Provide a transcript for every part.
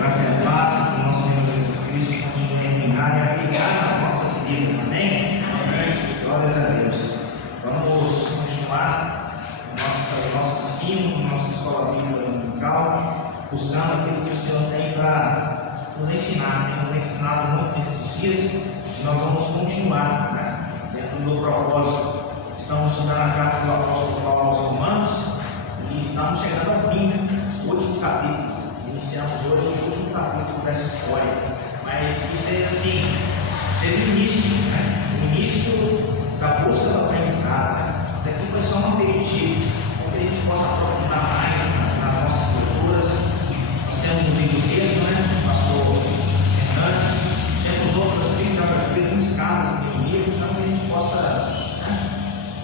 Graça e paz do nosso Senhor Jesus Cristo continue a reinar e a brilhar nas nossas vidas, amém? Amém. Glórias a Deus. Vamos continuar o nosso ensino, nossa escola bíblica dominical, buscando aquilo que o Senhor tem para nos ensinar. Tem nos ensinado muito nesses dias e nós vamos continuar, dentro do propósito. Estamos estudando a carta do apóstolo Paulo aos Romanos e estamos chegando ao fim do último capítulo. Iniciamos hoje o último capítulo dessa história, mas que seja assim, seja o início, o início da busca do aprendizado. Isso aqui foi só um aperitivo, para que a gente possa aprofundar mais nas nossas leituras. Nós temos um livro texto, do pastor Hernandes, temos outras bibliografias indicadas aqui no livro, então que a gente possa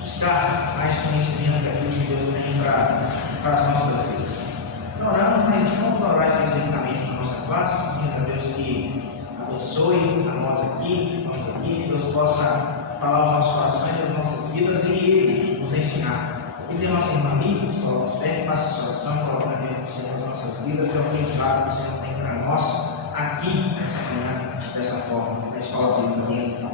buscar mais conhecimento daquilo que Deus tem para as nossas vidas. Oramos, mas vamos orar especificamente na nossa classe, pedindo a Deus que abençoe a nós aqui, que Deus possa falar aos nossos corações, às nossas vidas e Ele nos ensinar. E de nossa irmã Mimi, coloque de pé, faça essa oração, coloque na mente do Senhor as nossas vidas e o aprendizado que o Senhor tem para nós aqui, nessa manhã, dessa forma, na escola bíblica.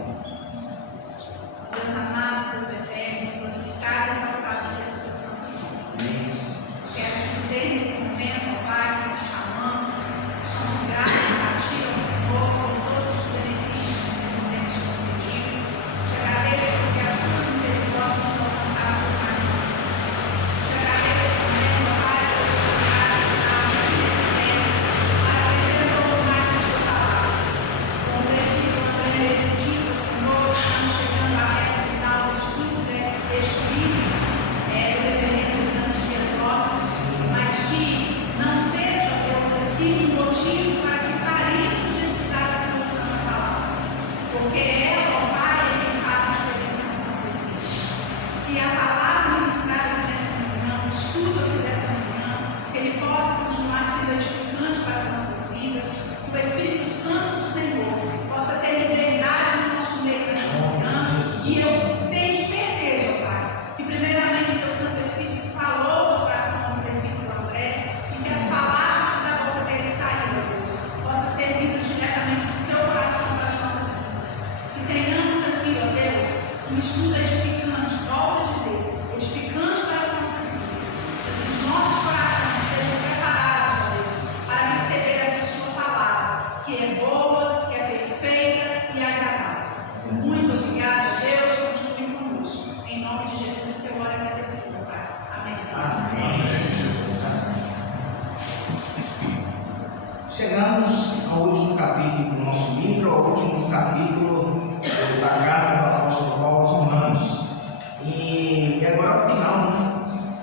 Deus amado, Deus eterno, glorificado e exaltado seja o teu santo nome. Quero dizer nesse momento, ó Pai, que nós te amamos, somos gratos a Ti, ó Senhor, por todos os benefícios que o Senhor tem nos concedido. Te agradeço porque as Tuas misericórdias nos alcançaram por mais uma vez. Te agradeço também, ó Pai, por estar aqui nesse tempo, para aprender um pouco mais da Sua palavra. Como o Espírito André diz, ó Senhor, estamos chegando à reta final do estudo deste livro, do reverendo Hernandes Dias Lopes, mas que não seja, Deus, aqui um motivo para que paremos de estudar a tua santa palavra, porque ela, ó Pai, é quem faz a diferença nas nossas vidas. Que a palavra ministrada aqui nessa manhã, o estudo aqui dessa manhã, que ele possa continuar sendo edificante para as nossas vidas, que o Espírito Santo do Senhor possa ter liberdade no nosso meio nessa manhã, e eu tenho certeza, ó Pai, que primeiramente o teu Santo Espírito falou no coração do presbítero André, e que as palavras que da boca dele saíram, Deus, possam ser vindas diretamente do seu coração para as nossas vidas. Que tenhamos aqui, ó Deus, um estudo edificante, volto a dizer, edificante para as nossas vidas. Que os nossos corações estejam preparados, ó Deus, para receber essa sua palavra, que é boa, que é perfeita e agradável. Muito obrigada, Deus, continue conosco. Em nome de Jesus, eu te oro agradecido, Pai. Amém. Amém. Chegamos ao último capítulo do nosso livro, ao último capítulo da carta do apóstolo Paulo aos Romanos. E agora, ao final,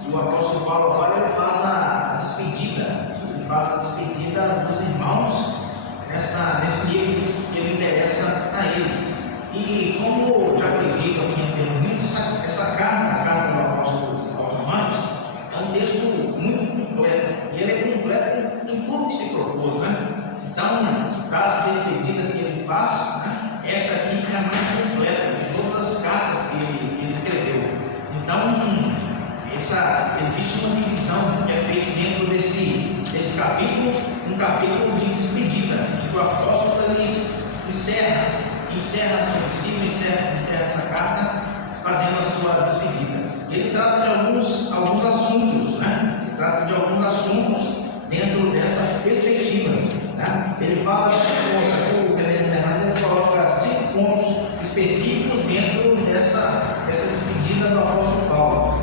o apóstolo Paulo agora ele faz a despedida. Ele faz a despedida dos irmãos nesse livro que ele interessa a eles. E como já foi dito aqui anteriormente, essa carta, a carta do apóstolo aos Romanos, é um texto muito completo. E ele é completo em tudo que se propôs, Então, das despedidas que ele faz, essa aqui é a mais completa de todas as cartas que ele escreveu. Então, existe uma divisão que é feita dentro desse capítulo, um capítulo de despedida, em que o apóstolo ele encerra a sua ensino, encerra essa carta, fazendo a sua despedida. Ele trata de alguns assuntos, Ele trata de alguns assuntos dentro dessa perspectiva, Ele fala de 5 pontos, o reverendo Hernandes coloca 5 pontos específicos dentro dessa despedida do apóstolo Paulo.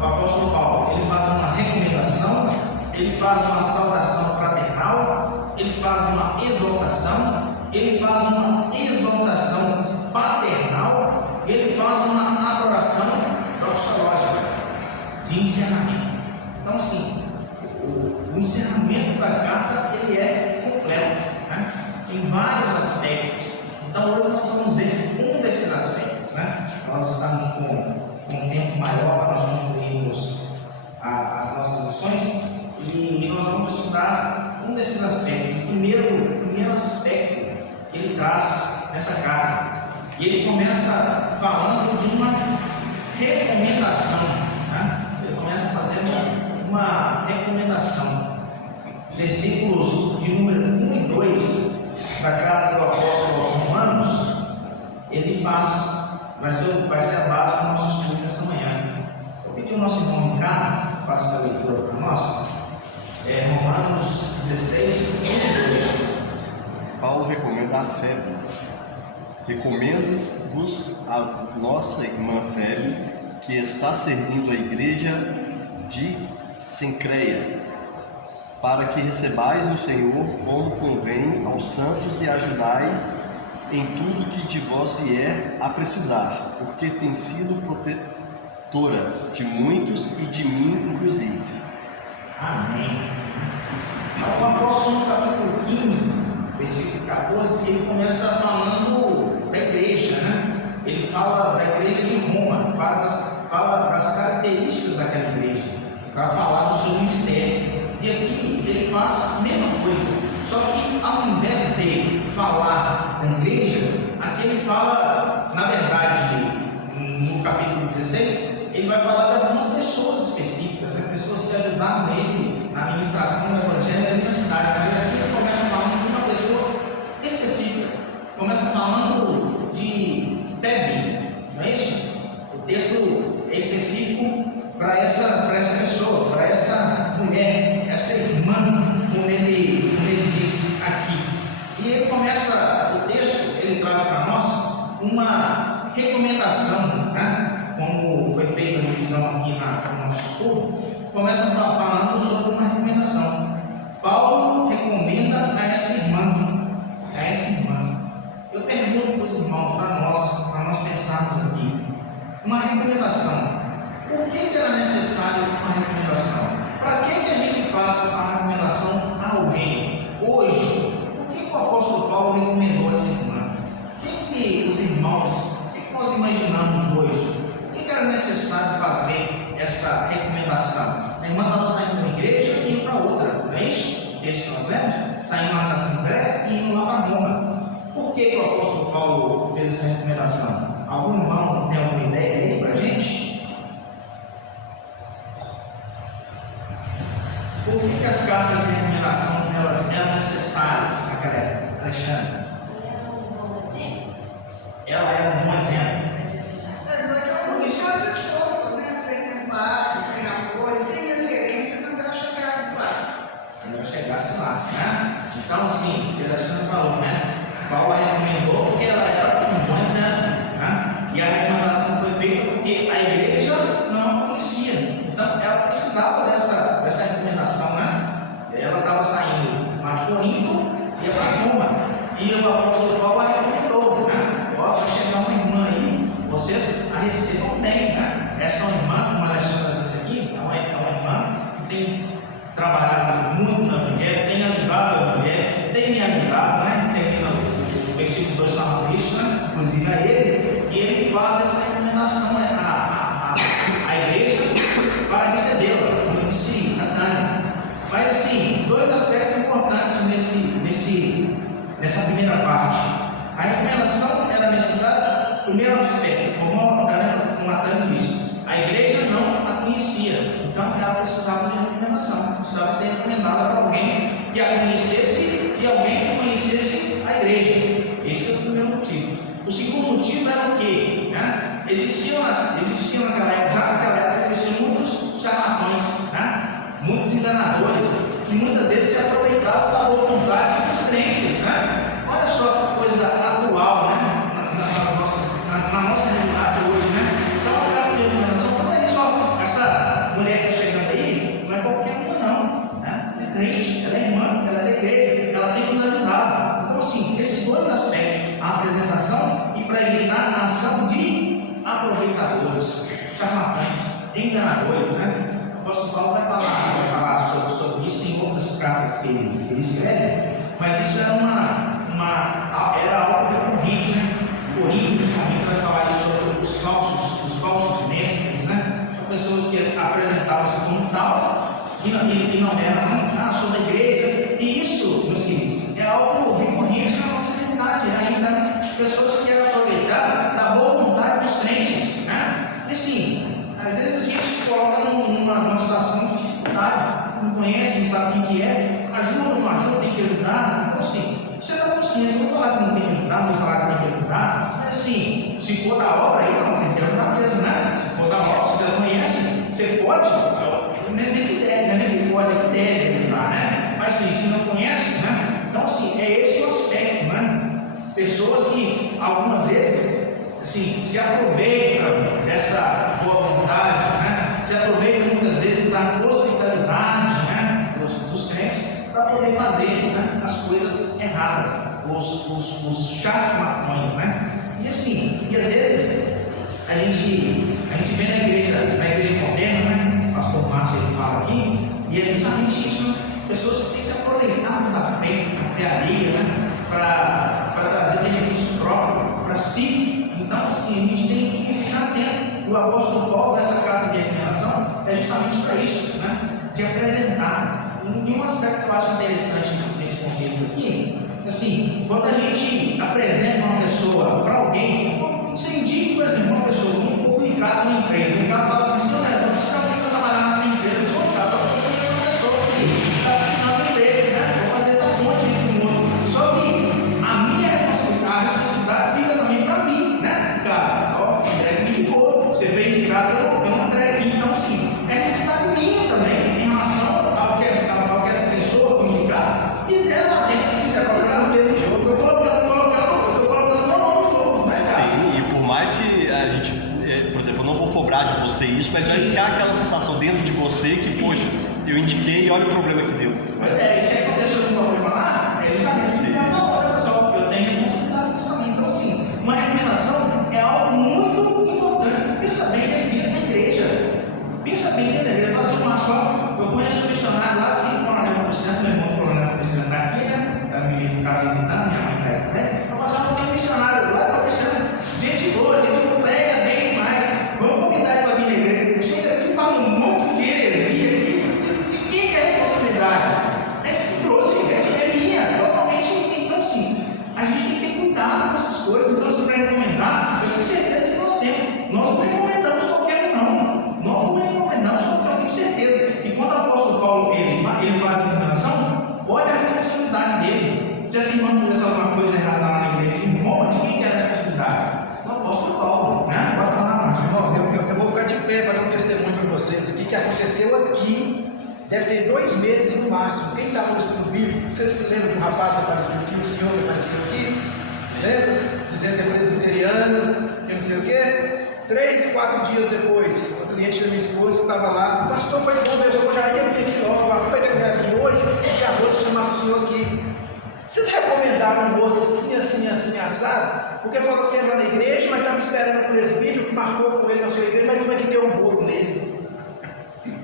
O apóstolo Paulo, ele faz uma recomendação, ele faz uma saudação fraternal, ele faz uma exortação, ele faz uma exaltação paternal, ele faz uma adoração doxológica de encerramento. Então, assim, o encerramento da carta ele é completo, em vários aspectos. Então, hoje nós vamos ver um desses aspectos. Nós estamos com um tempo maior para nós concluirmos as nossas lições e nós vamos estudar um desses aspectos. O primeiro aspecto que ele traz nessa carta. E ele começa falando de uma recomendação. Ele começa fazendo uma recomendação. versículos de número 1 e 2 da carta do apóstolo aos Romanos, ele vai ser a base do nosso estudo nessa manhã. Eu pedi ao nosso irmão Ricardo que faça essa leitura para nós. Romanos 16, 1 e 2. Paulo recomenda a Febe. Recomendo-vos a nossa irmã Febe, que está servindo a igreja de Cencreia, para que recebais no Senhor como convém aos santos e ajudai em tudo que de vós vier a precisar, porque tem sido protetora de muitos e de mim inclusive. Amém. O apóstolo, no capítulo 15, versículo 14, ele começa falando da igreja, né? Ele fala da igreja de Roma, fala das características daquela igreja, para falar do seu ministério. E aqui ele faz a mesma coisa, só que ao invés de falar da igreja, aqui ele fala, na verdade, no capítulo 16, ele vai falar de algumas pessoas específicas, né? Pessoas que ajudaram ele na administração do evangelho ali na cidade. Aqui ele começa falando de uma pessoa específica, começa falando de Febe, não é isso? O texto é específico para essa pessoa, para essa mulher, essa irmã, como ele diz aqui. E ele começa, o texto, ele traz para nós uma recomendação, né? Como foi feita a divisão aqui no nosso estudo, começa falando sobre uma recomendação. Paulo recomenda a essa irmã, Eu pergunto para os irmãos, para nós pensarmos aqui, uma recomendação. Por que era necessário uma recomendação? Para que a gente faz a recomendação a alguém? Hoje, por que o apóstolo Paulo recomendou essa irmã? O que os irmãos, o que nós imaginamos hoje? Por que era necessário fazer essa recomendação? A irmã estava saindo da igreja e indo para outra, não é isso? O texto que nós lemos? Saindo lá da Cencreia e indo lá para Roma. Por que o apóstolo Paulo fez essa recomendação? Algum irmão tem alguma ideia aí para a gente? Por que as cartas de recomendação elas eram necessárias naquela época, Alexandre? Ela era um bom exemplo. Quando ela chegasse lá, né? Então, assim, o Alexandre falou, né? Paulo a recomendou porque ela era um bom exemplo, né? E a recomendação foi feita porque a igreja não a conhecia. Então, ela precisava dessa recomendação, né? Ela estava saindo lá de Corinto e ia para Roma. E o apóstolo Paulo a recomendou, né? Ó, vai chegar uma irmã aí, vocês a recebam bem, né? Essa é uma irmã, como a Alexandra disse aqui, é uma irmã que tem trabalhado muito no evangelho, tem ajudado o evangelho, tem me ajudado, né? Termina o versículo 2 falando isso, né? Inclusive a ele, e ele faz essa recomendação à igreja para recebê-la, como disse a Tânia. Mas assim, dois aspectos importantes nessa primeira parte. A recomendação era necessária, primeiro aspecto, como a Tânia disse, a igreja não a conhecia, então ela precisava de recomendação, precisava ser recomendada para alguém que a conhecesse e alguém que conhecesse a igreja. Esse é o primeiro motivo. O segundo motivo era o quê? Né? Existiam naquela época, existiam muitos charlatões, né? Muitos enganadores, que muitas vezes se aproveitavam da boa vontade dos crentes, né? Olha só que coisa atual, né? Na nossa realidade hoje, né? Então, a cara de recomendação, olha só, essa mulher que está chegando aí, não é qualquer uma não, né? É crente, ela é irmã, ela é da igreja, ela tem que nos ajudar. Então, assim, esses dois aspectos, a apresentação e para evitar a ação de aproveitadores, charlatães, enganadores, né? O apóstolo Paulo vai falar sobre isso em outras cartas que ele escreve, mas isso era algo recorrente, né? Corinto, principalmente, vai falar isso sobre os falsos mestres, né? Pessoas que apresentavam-se como tal e não eram, sou da igreja. E isso, meus queridos, é algo recorrente na nossa realidade ainda, né? Pessoas que querem aproveitar da boa vontade dos crentes, né? E assim, às vezes a gente se coloca numa situação de dificuldade, não conhece, não sabe quem que é, ajuda assim, eu vou falar que não tem que ajudar, não vou falar que tem que ajudar, mas assim, se for da obra aí, não, tem que ajudar mesmo, né? Se for da obra, se você conhece, você pode, não é nem que deve, não é nem que pode, é que deve ajudar, né? Mas assim, se não conhece, né? Então, assim, é esse o aspecto, né? Pessoas que, algumas vezes, assim, se aproveitam dessa boa vontade, né? Se aproveitam muitas vezes da hospitalidade, né? Dos crentes, para poder fazer, né? As coisas erradas, os charlatões, né? E assim, e às vezes a gente vê na igreja moderna, né? O pastor Márcio ele fala aqui, e é justamente isso, pessoas que têm se aproveitado da fé alheia, né? Para trazer benefício próprio para si. Então, assim, a gente tem que ficar atento. E o apóstolo Paulo, nessa carta de recomendação, é justamente para isso, né? De apresentar. E um aspecto que eu acho interessante nesse contexto aqui, assim, quando a gente apresenta uma pessoa para alguém, você indica, por exemplo, uma pessoa um Ricardo na empresa, o Ricardo fala para você, não precisa de alguém para trabalhar na minha empresa, eu sou o Ricardo, eu conheço uma pessoa que está precisando de emprego, né? Vou fazer essa ponte entre um outro. Só que a minha responsabilidade fica também para mim, né? Cara, ó, o André me indicou, você foi indicado pelo André aqui, então sim, é responsabilidade minha também, em relação ao que essa pessoa que indicar fizer lá dentro, fizer colocar no dedo de jogo, eu estou colocando meu nome no jogo, né, cara? Sim, e por mais que a gente, por exemplo, eu não vou cobrar de você isso, mas vai ficar aquela sensação dentro de você que, poxa, eu indiquei e olha o problema que deu. Mas e se aconteceu um problema lá, é justamente assim, olha só, eu tenho responsabilidade nisso também. Então, assim, uma recomendação é algo muito importante. Pensa bem dentro da igreja. Pensa bem dentro da igreja. Fala assim, Márcio, eu conheço um missionário lá que Coronel Fabriciano, meu irmão Coronel Fabriciano está aqui, né? Está me visitando, minha mãe está aqui também. Eu passava, tem um missionário lá, Fabriciano, gente boa, gente prega bem demais. Vamos convidar ele para vir na igreja. Chega aqui, fala um monte de heresia aqui. De quem é a responsabilidade? A gente trouxe, é minha, totalmente minha. Então, assim, a gente tem que ter cuidado com essas coisas. Então, se para recomendar, eu tenho certeza que nós temos. Nós não recomendamos qualquer um, não. Nós não recomendamos qualquer um, tenho certeza. E quando o apóstolo Paulo ele faz a recomendação, olha a responsabilidade dele. Se assim irmão fizesse alguma coisa errada lá na igreja, irmão, de quem que era a responsabilidade? Do apóstolo Paulo, né? Pode falar mais. Irmão, eu vou ficar de pé para dar um testemunho para vocês aqui que aconteceu aqui. Deve ter 2 meses no máximo. Quem estava no estudo bíblico, vocês se lembram de um rapaz que apareceu aqui, um senhor que apareceu aqui? Lembra? Dizendo que é presbiteriano, que não sei o quê. 3, 4 dias depois, o cliente da minha esposa estava lá. O pastor foi bom, eu já ia vir aqui logo. Aproveita que eu ia vir hoje, dia 12, chamasse o senhor aqui. Vocês recomendaram a moça assim, assado? Porque falou que ia entrar na igreja, mas estava esperando o presbítero que marcou com ele na sua igreja, mas como é que deu um bolo nele?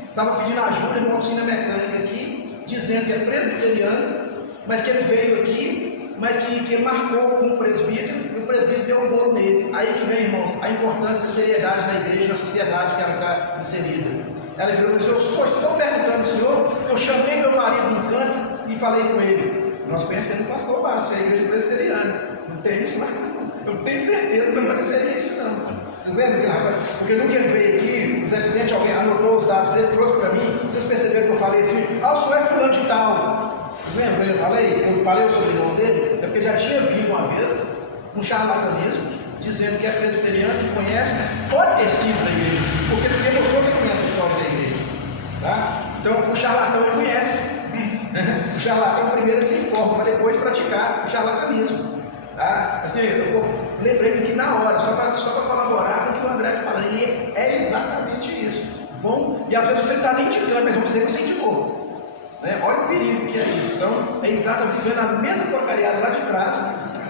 Estava pedindo ajuda numa oficina mecânica aqui, dizendo que é presbiteriano, mas que ele veio aqui, mas que ele marcou com o presbítero, e o presbítero deu um bolo nele. Aí que vem, irmãos, a importância da seriedade na igreja, na sociedade que ela está inserida. Ela virou para o senhor, estou perguntando ao senhor, eu chamei meu marido num canto e falei com ele. Nós pensamos no pastor Márcio, a igreja presbiteriana. Não tem isso lá, não. Eu tenho certeza que não aconteceria isso, não. Vocês lembram aquele rapaz? Porque nunca ele veio aqui, o Zé Vicente, alguém anotou os dados dele, trouxe para mim. Vocês perceberam que eu falei assim, o senhor é fulano de tal. Vocês lembram? Eu falei sobre o nome dele, é porque já tinha vindo uma vez um charlatanismo, dizendo que é presbiteriano, que conhece, pode ter sido da igreja, sim, porque ele demonstrou que conhece a história da igreja. Tá? Então, o charlatão ele conhece. O charlatão primeiro se informa, para depois praticar o charlatanismo. Tá? Assim, eu lembrei disso aqui na hora, só para colaborar com o que o André está falando. E é exatamente isso. E às vezes você não está nem indicando, mas vão dizer que você indicou. Né? Olha o perigo que é isso. Então, é exatamente vendo a mesma porcariada lá de trás,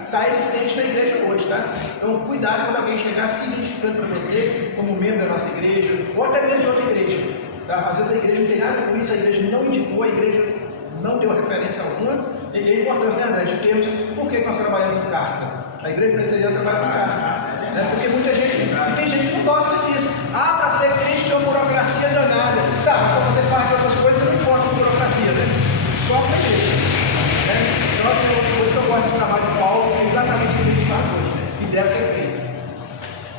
está existente na igreja hoje. Tá? Então, cuidado quando alguém chegar se identificando para você, como membro da nossa igreja, ou até mesmo de outra igreja. Tá? Às vezes a igreja não tem nada com isso, a igreja não indicou, a igreja não deu referência alguma. E é importante, né, André, de termos, por que nós trabalhamos com carta? A igreja presbiteriana trabalha com carta. Né? Porque muita gente, e tem gente que não gosta disso. Para ser crente tem uma burocracia danada. Tá, mas para fazer parte de outras coisas, você não importa com burocracia, né? Só para a igreja. Né? Então, assim, uma coisa que eu gosto desse trabalho de Paulo é exatamente isso que a gente faz hoje, né? E deve ser feito.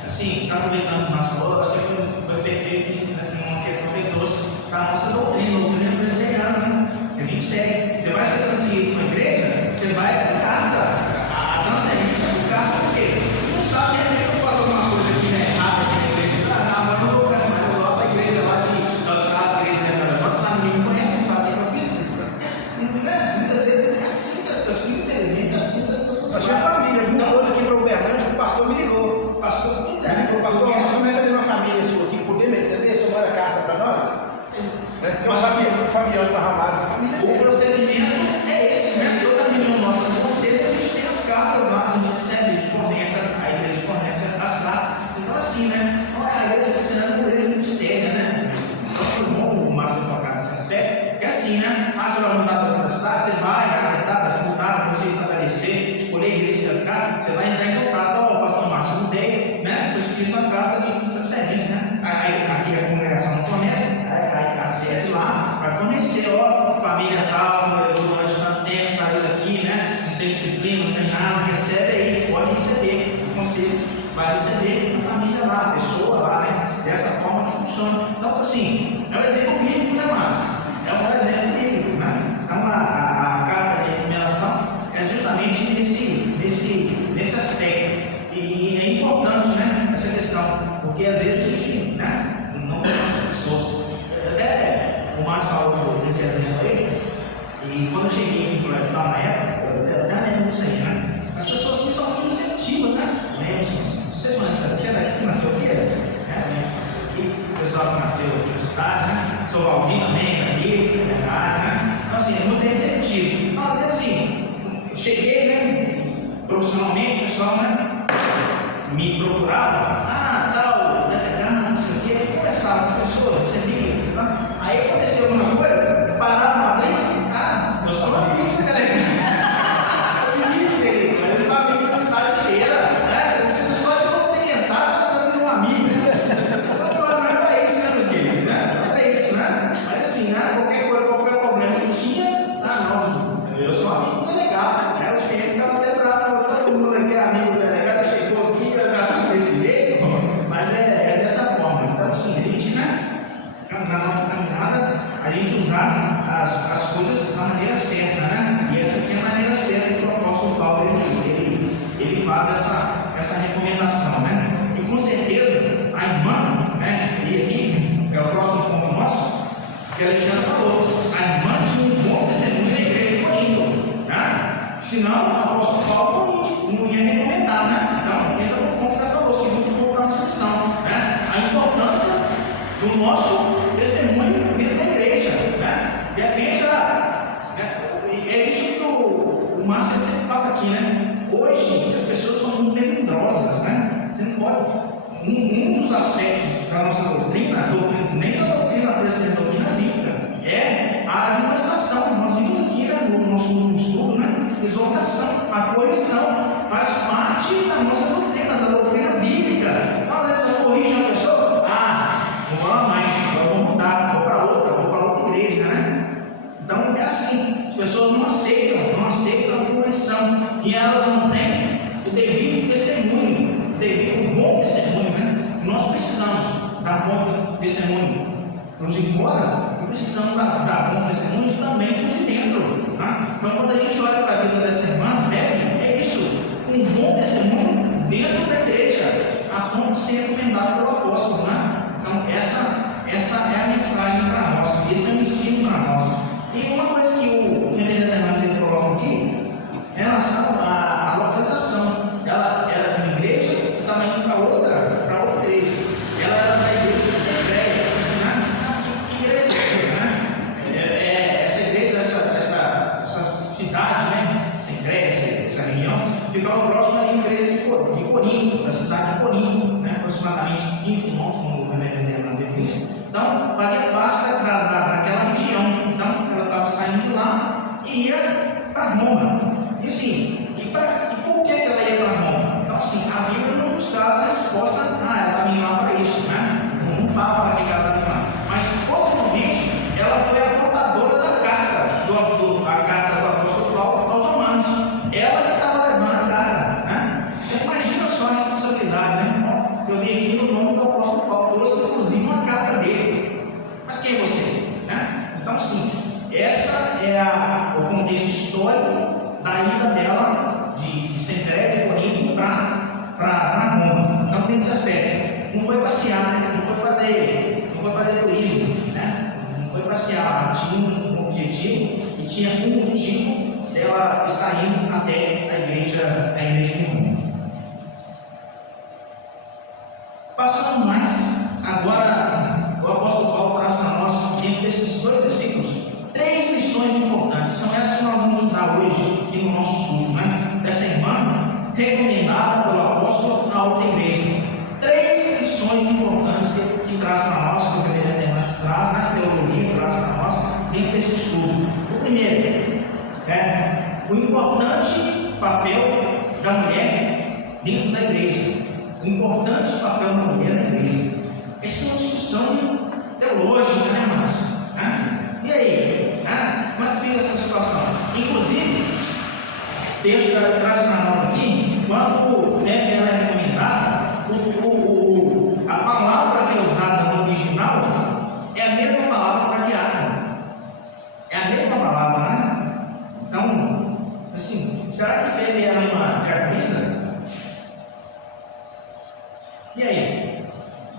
Assim, já aproveitando o Márcio falou, acho que foi perfeito isso, né? Uma questão que trouxe para a nossa doutrina presbiteriana, né? Que a gente segue. Você vai ser transferido para uma igreja, você vai com carta. transferência do cargo, por quê? Não sabe, de repente eu faço alguma coisa aqui, né, errada aqui na igreja. Mas não vou ficar mais, eu vou lá para a igreja lá de a igreja de Leandro, lá ninguém me conhece, não sabe o que eu fiz. Muitas vezes é assim que as pessoas, infelizmente, é assim que as pessoas. Nós tínhamos família, mudou daqui para Uberlândia, o pastor me ligou. O pastor quiser, né? O pastor, nós somos essa mesma família sua aqui, podemos receber? O senhor manda carta para nós? Tem uma família, Fabiano Barramados, a família O dele. procedimento é esse, né? Toda reunião nossa com conselho, a gente tem as cartas lá, a gente recebe, a gente fornece, a igreja fornece as cartas. Então, assim, né? Então, a igreja presbiteriana é uma igreja muito séria, né? Então, foi bom o Márcio tocar nesse aspecto, que é assim, né? Você vai mudar da cidade, você vai acertar, vai se mudar, você estabelecer, escolher a igreja que você vai ficar, você vai entrar em contato, ó, pastor Márcio, mudei, né? Preciso de uma carta de transferência, né? Aí, aqui a congregação não fornece, a sede lá vai fornecer, ó, família tal, durante tanto tempo, saiu daqui, né? Não tem disciplina, não tem nada, recebe aí, pode receber, o conselho vai receber a família lá, a pessoa lá, né? Dessa forma que funciona. Então, assim, é um exemplo bíblico, né, Márcio? É um exemplo bíblico, né? Então, a carta de recomendação é justamente nesse aspecto. E é importante, né, essa questão, porque às vezes a gente, né, não conhece as pessoas. Até o Márcio falou desse exemplo aí, e quando eu cheguei em Florestal na época, eu até lembro disso aí, né? As pessoas que são muito receptivas, né? Não sei se você é daqui, nasceu aqui, lembro que nasceu aqui, o pessoal que nasceu aqui na cidade, né? Sou Valdir também, daqui, é verdade, né? Então, assim, é muito receptivo. Então, às vezes, assim, eu cheguei, né, profissionalmente, o pessoal, né, me procurava, tal, delegado, não sei o quê, conversava com as pessoas, recebia, tá? Aí aconteceu alguma coisa, parava uma blitz, eu sou amigo do delegado. Eu disse ele, mas eu sou amigo da cidade inteira, né? Eu preciso só de cumprimentar para ter um amigo, né? Não é para isso, né, meus queridos, né? Não é para isso, né? Mas assim, né? Qualquer coisa, qualquer problema que tinha, não, eu sou amigo do delegado, né? Os clientes ficavam até bravos, todo mundo aqui é amigo do delegado, chegou aqui, desse jeito, mas é dessa forma. Então, assim, a gente, né, na nossa caminhada, a gente usar as coisas da maneira certa, né? E essa aqui é a maneira certa que o apóstolo Paulo ele faz essa recomendação, né? E com certeza a irmã, né? E aqui é o próximo ponto nosso, que o Alexandre falou, a irmã tinha um bom testemunho na igreja de Corinto, né? Senão o apóstolo Paulo não ia recomendar, né? Então, entra no ponto que ele falou, segundo ponto da nossa lição, né? A importância do nosso testemunho dentro da igreja, né? De repente, é isso que o Márcio sempre fala aqui, né? Hoje as pessoas são muito melindrosas, né? Você não pode. Um dos aspectos da nossa doutrina, nem da doutrina presbiteriana, da doutrina bíblica, é a administração. Nós vimos aqui, né, no nosso último estudo, né? Exortação, a correção, faz parte da nossa doutrina, da doutrina bíblica. Às vezes eu corrijo a pessoa, não vou lá mais, agora vou mudar, vou para outra igreja, né? Então é assim, as pessoas não aceitam a correção, e elas não têm o devido testemunho, o bom testemunho, né? Nós precisamos dar bom testemunho para os de fora, e precisamos dar bom testemunho também para os de dentro, né? Então quando a gente olha para a vida dessa irmã, é isso, um bom testemunho dentro da igreja, a ponto de ser recomendado pelo apóstolo, né? Então essa é a mensagem para nós, esse é o ensino para nós. E uma coisa que o reverendo Fernando coloca aqui, em relação à localização, ela era de uma igreja e estava indo para outra igreja. Ela era da igreja de Sencreia, que igreja é essa, né? Essa igreja, essa cidade, né? Sencreia, essa região, ficava próxima da igreja de Corinto, da cidade de Corinto, né? Aproximadamente 15 quilômetros, como o reverendo Fernando disse. Então, fazia parte daquela região. Então, ela estava saindo de lá e ia para Roma. E assim, e por que ela ia para Roma? Então, assim, a Bíblia não nos traz a resposta, ela está vindo lá para isso, né? Não fala para que ela está vindo lá. Mas, possivelmente, ela foi a portadora da carta, a carta do apóstolo Paulo aos Romanos. Ela que estava levando a carta, né? Então, imagina só a responsabilidade, né? Eu vim aqui no nome do apóstolo Paulo, trouxe inclusive uma carta dele. Mas quem é você? Né? Então, assim, essa é o contexto histórico da ida dela de Cencreia, de Corinto, para Roma. Então tem esse aspecto. Não foi passear, né? Não foi fazer turismo, né? Não foi passear, tinha um objetivo e tinha um motivo dela estar indo até a igreja de Roma. Passando mais, agora o apóstolo Paulo traz para nós, dentro desses 2 versículos, 3 lições importantes. São essas que nós vamos estudar hoje aqui no nosso estudo, né? Dessa irmã recomendada pelo apóstolo na outra igreja. 3 lições importantes que traz para nós, que o Reverendo Hernandes traz, né? A teologia traz para nós dentro desse estudo. O primeiro é o importante papel da mulher dentro da igreja. O importante papel da mulher na igreja. Essa é uma discussão teológica, né, irmãos? E aí? Como é que fica essa situação? Inclusive, o texto traz para nós aqui, quando fé ela é recomendada, a palavra que é usada no original é a mesma palavra para diácono. É a mesma palavra, né? Então, assim, será que fé era uma diaconisa? E aí?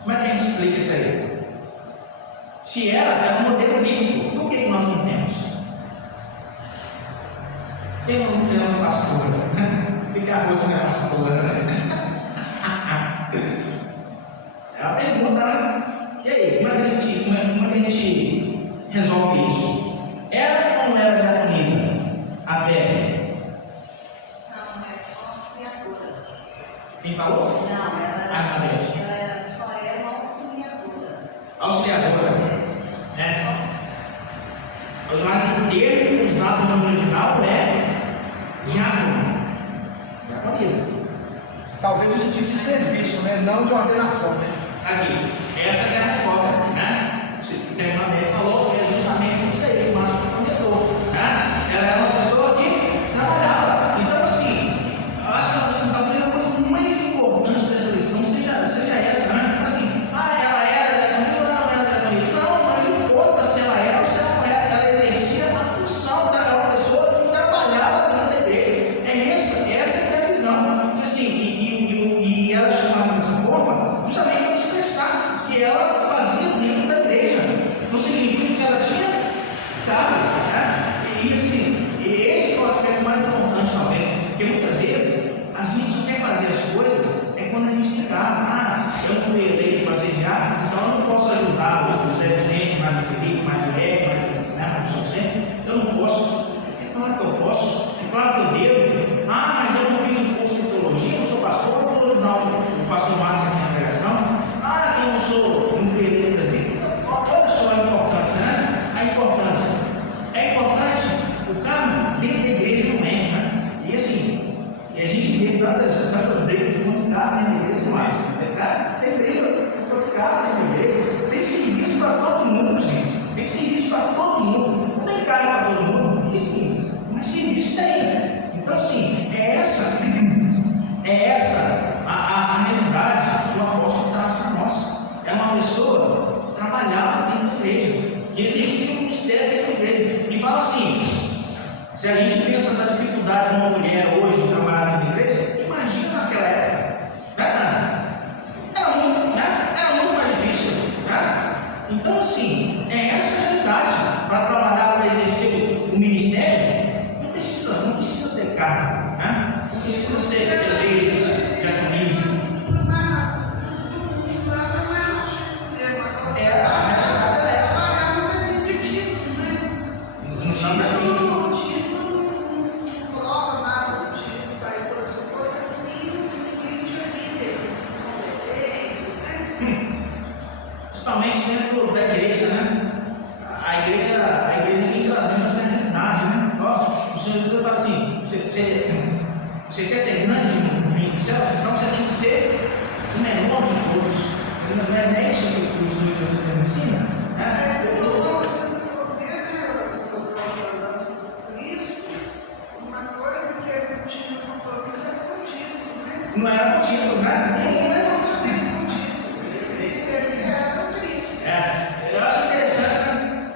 Como é que a gente explica isso aí? Se era um modelo bíblico, por que nós não temos? Por que nós não temos uma pastora? Por que a moça não é pastora? É a pergunta, né? E aí, como é que a gente resolve isso? Era ou não era diaconisa? A fé? Não, é só auxiliadora. Quem falou? Não, ela só é uma auxiliadora. Auxiliadora. Mas o termo usado no original é diácono. Diaconisa. Talvez no sentido de serviço, né? Não de ordenação, né? Aqui, essa é a resposta, né? O treinamento falou que é justamente isso aí, o Márcio comentou, né? Ela era uma pessoa que trabalhava. Então, assim, eu acho que talvez a coisa mais importante dessa lição seja essa, né? Assim, ela era diaconisa ou não era diaconisa? Não importa se ela era ou se ela não era, ela exercia uma função, ela era uma pessoa que trabalhava dentro da igreja. Essa é a visão. E assim, e ela chamava dessa forma justamente para expressar que ela fazia dentro da igreja. Não significa que ela tinha cargo, né? E assim, esse é o aspecto mais importante talvez, porque muitas vezes a gente só quer fazer as coisas quando a gente tem cargo. Eu não fui eleito para sediar, então eu não posso ajudar o Zé Vicente, mais o Felipe, mais o Eco, mais o São Vicente. Eu não posso. É claro que eu posso, é claro que eu devo. Mas eu não fiz o curso de teologia, eu não sou pastor, eu não vou ajudar o pastor Márcio aqui na pregação. Eu não fui eleito presbítero. Então, olha só a importância, né? A importância. É importante o cargo dentro da igreja não é, né? E assim, a gente vê tantas brigas de carro dentro da igreja demais. Tem briga de carro dentro da igreja. Tem serviço para todo mundo, gente. Tem serviço para todo mundo. Não tem cargo para todo mundo. E sim, mas serviço tem. Então, assim, é essa a realidade que o apóstolo traz para nós. É uma pessoa que trabalhava dentro da igreja, que exercia um ministério dentro da igreja. E fala assim, se a gente pensa na dificuldade de uma mulher hoje de trabalhar dentro da igreja, imagina naquela época. Era muito mais difícil. Então, assim, é essa a realidade. Para trabalhar, para exercer o ministério, não precisa ter cargo, não precisa ser eleito, diaconisa. Principalmente dentro da igreja, né? A igreja vem trazendo essa realidade, né? O Senhor Jesus fala assim: você quer ser grande no reino dos céus? Então você tem que ser o menor de todos. Não é isso que o Senhor Jesus ensina? Não precisa prover, isso. Uma coisa que eu tinha compromisso era contigo, né? Não era contigo, né? Eu acho interessante, né?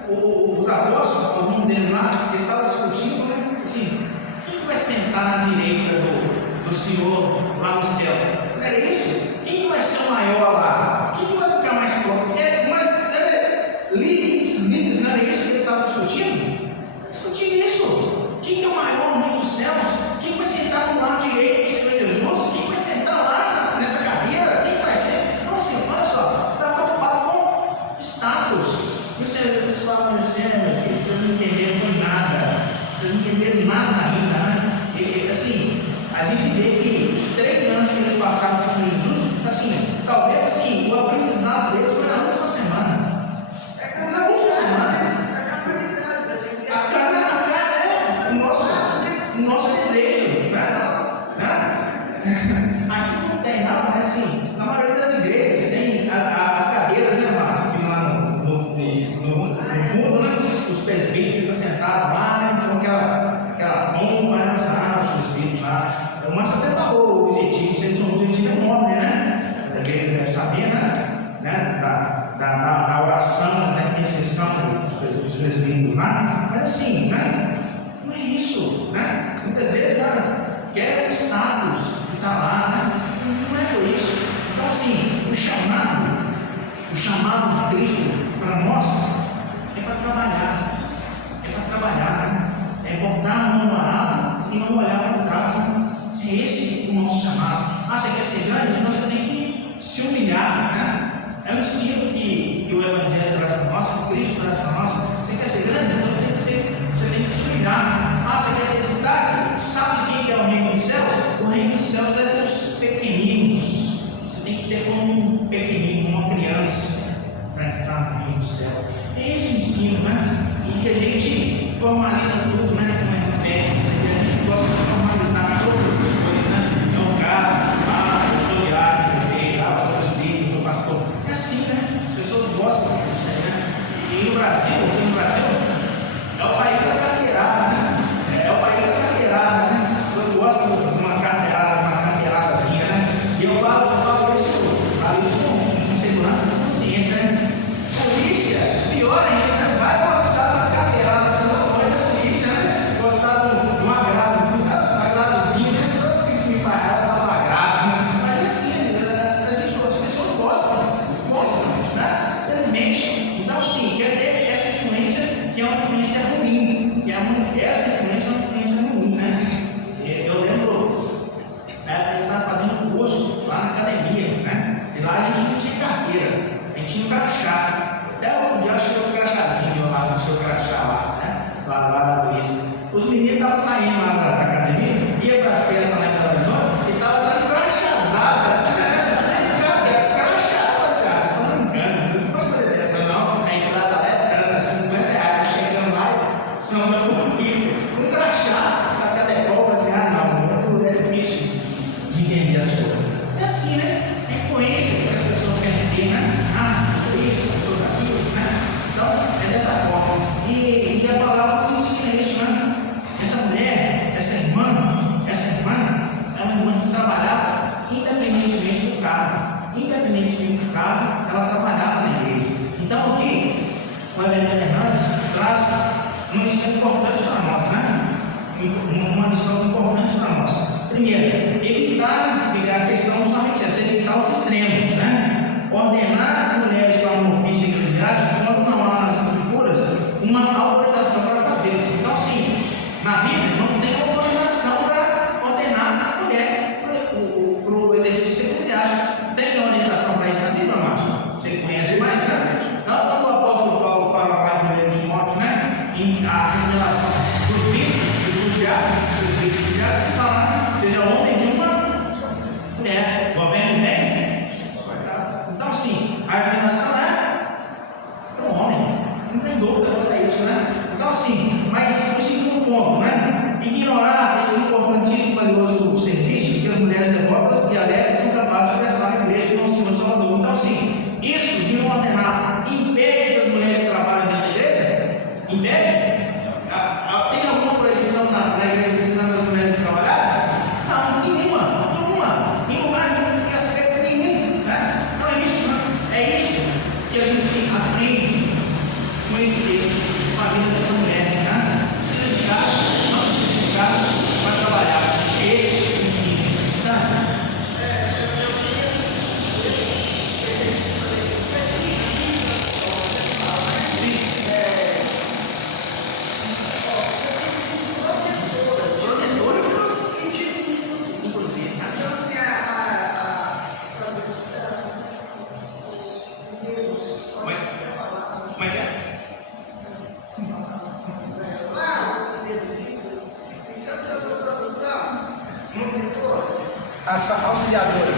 Os apóstolos, alguns deles lá, estavam discutindo, né? Assim, quem vai sentar na direita do Senhor lá no céu. Não era isso? Quem vai ser o maior lá? Quem vai ficar mais forte? Esses líderes, não era isso que eles estavam discutindo? Discutindo isso. Quem é o maior no reino dos céus? Quem vai sentar no lado direito do Senhor Jesus? Quem vai sentar lá nessa cadeira? Quem vai ser? Não, Senhor, olha só, você está preocupado com status. E vocês falam assim, meus queridos, vocês não entenderam foi nada. Vocês não entenderam nada ainda, né? E, assim, a gente vê que os 3 anos que eles passaram com o Senhor Jesus, assim, talvez assim, o aprendizado deles foi na última semana. Na última semana. A cara é o nosso desejo, né? Aqui não tem nada, mas assim, na maioria das igrejas tem as cadeiras, né, Márcio? Ficam lá no fundo, né? Os presbíteros ficam sentados lá, né? Com aquela pompa, né? Os presbíteros lá. O Márcio até falou o objetivo, vocês são o objetivo enorme, né? A igreja deve saber, né? Da oração, da intercessão dos presbíteros lá. Mas assim, né? Não é isso, né? Muitas vezes quer o status de estar lá, né? Não é por isso. Então assim, o chamado de Cristo para nós é para trabalhar, né? É botar a mão no arado e não olhar para trás, né? É esse o nosso chamado. Você quer ser grande? Então você tem que se humilhar, né? É o ensino que o Evangelho traz para nós, que Cristo traz para nós. Você quer ser grande? Então você tem que se humilhar. Você quer ter destaque? Sabe quem que é o reino dos céus? O reino dos céus é dos pequeninos. Você tem que ser como um pequenino, como uma criança, para entrar no reino do céu. É esse o ensino, né? E que a gente formaliza tudo, né? Como é médico, a gente gosta de formalizar todas as coisas, né? É um cara, eu sou diário, eu sou presbítero, eu sou pastor. É assim, né? As pessoas gostam disso aí, né? E no Brasil, é o país da carteirada, né? É o país da carteirada, né? As pessoas gostam de uma carteiradazinha, né? E eu falo isso com segurança de consciência, né? Polícia, pior ainda, né? Vai gostar de uma carteirada assim, não pode a polícia, né? Gostar de um agradozinho, né? Todo tem que me parar, dar um agrado, né? Mas é assim, as pessoas gostam, né? Felizmente. Então, assim, quer ter essa influência que é uma influência ruim. Essa influência é uma influência ruim, né? Eu lembro, né, a gente estava fazendo um curso lá na academia, né? E lá a gente não tinha carteira, a gente tinha um crachá. Até outro dia eu achei um crachazinho lá, achei o crachá lá, né? Lá da polícia. Os meninos estavam saindo lá da academia, ia para as festas lá em Belo Horizonte e estavam dando crachazada. São da polícia, um crachá para cada prova, assim, não, é difícil de entender as coisas. É assim, né? A influência que as pessoas querem ter, né? Eu sou isso, eu sou daquilo, né? Então, é dessa forma. E a palavra nos ensina isso, né? Essa mulher, essa irmã, é uma irmã que trabalhava independentemente do cargo. Independentemente do cargo, ela trabalhava na igreja. Então, aqui, o Evangelho Hernandes traz uma lição importante para nós, né? Uma lição importante para nós. Primeiro, evitar a questão justamente essa, evitar os extremos, né? Ordenar as mulheres para um ofício eclesiástico quando não há nas escrituras uma autorização para fazer. Então, sim, na Bíblia não tem autorização para ordenar a mulher para o exercício eclesiástico. Tem orientação para isso na Bíblia, Márcio? Você conhece mais, né? Não, quando o apóstolo Paulo fala lá em 1 Timóteo, né? E a revelação dos bispos e dos diáconos, que fala, seja homem de uma mulher, governe bem. Então, sim, a recomendação Auxiliadora.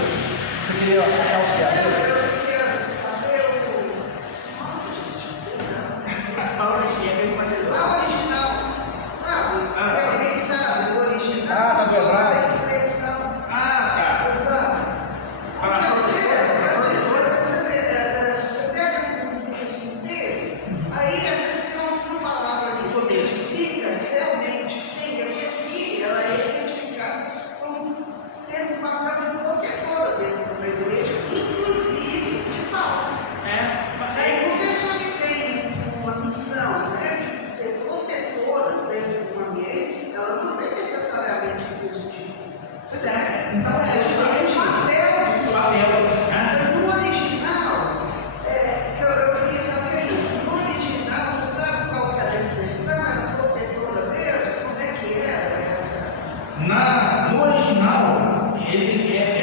Você queria achar auxiliadora? Ah, tá do hebraico. Pois é, então é justamente o papel, né? No original, eu queria saber isso. No original, você sabe qual era a expressão? Era protetora mesmo? Como é que era essa? No original, ele é